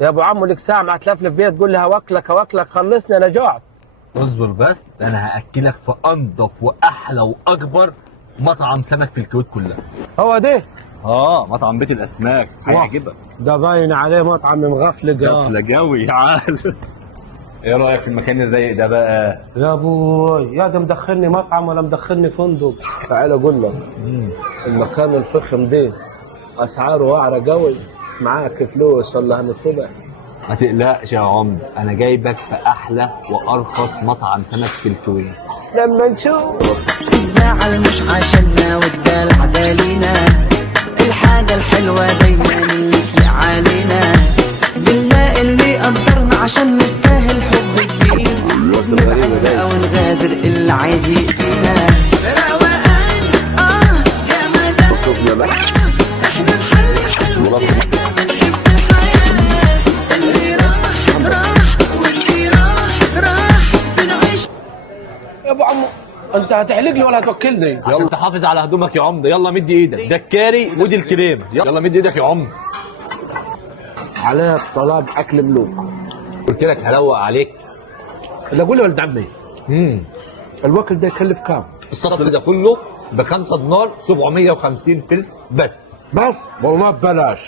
يا ابو عمو لك ساعه مع تلفلف بيها تقول لي هواكلك هواكلك، خلصني انا جوعت. اصبر بس، انا هاكلك في انضف واحلى واكبر مطعم سمك في الكويت كلها. هو ده؟ مطعم بيت الاسماك هيعجبك. ده باين عليه مطعم مغفلق. غفله قوي تعال. ايه رايك في المكان الرايق ده بقى؟ يا ابوي يا ده مدخلني مطعم ولا مدخلني فندق؟ تعال اقول لك، المكان الفخم ده اسعاره واعره قوي، معاك فلوس ولا هنتبع؟ ما تقلقش يا عمد، انا جايبك في احلى وارخص مطعم سمك في الكويت. لما نشوف. الزعل مش عشاننا والدلع علينا، الحاجة الحلوة دايما اللي تليق علينا، بنلاقي اللي قدرنا عشان نستاهل حب كبير، نبعد بقى ونغادر اللي عايز يأذينا. روقان جمدان، احنا نحلي حلو زيادة، بنحب الحياة، اللي راح راح واللي راح بنعيش. يا ابو عمو انت هتحلق لي ولا هتوكلني؟ عشان تحافظ على هدومك يا عمده، يلا مد ايدك، ده الكاري ودي الكريم، يلا مد ايدك يا عمده. عليك طلب اكل ملوك. قلت لك هروق عليك. اللي اقول له ولد عمي، الوكل ده يكلف كام؟ السطر ده كله ب5 دينار 750 فلس بس. بس والله ببلاش.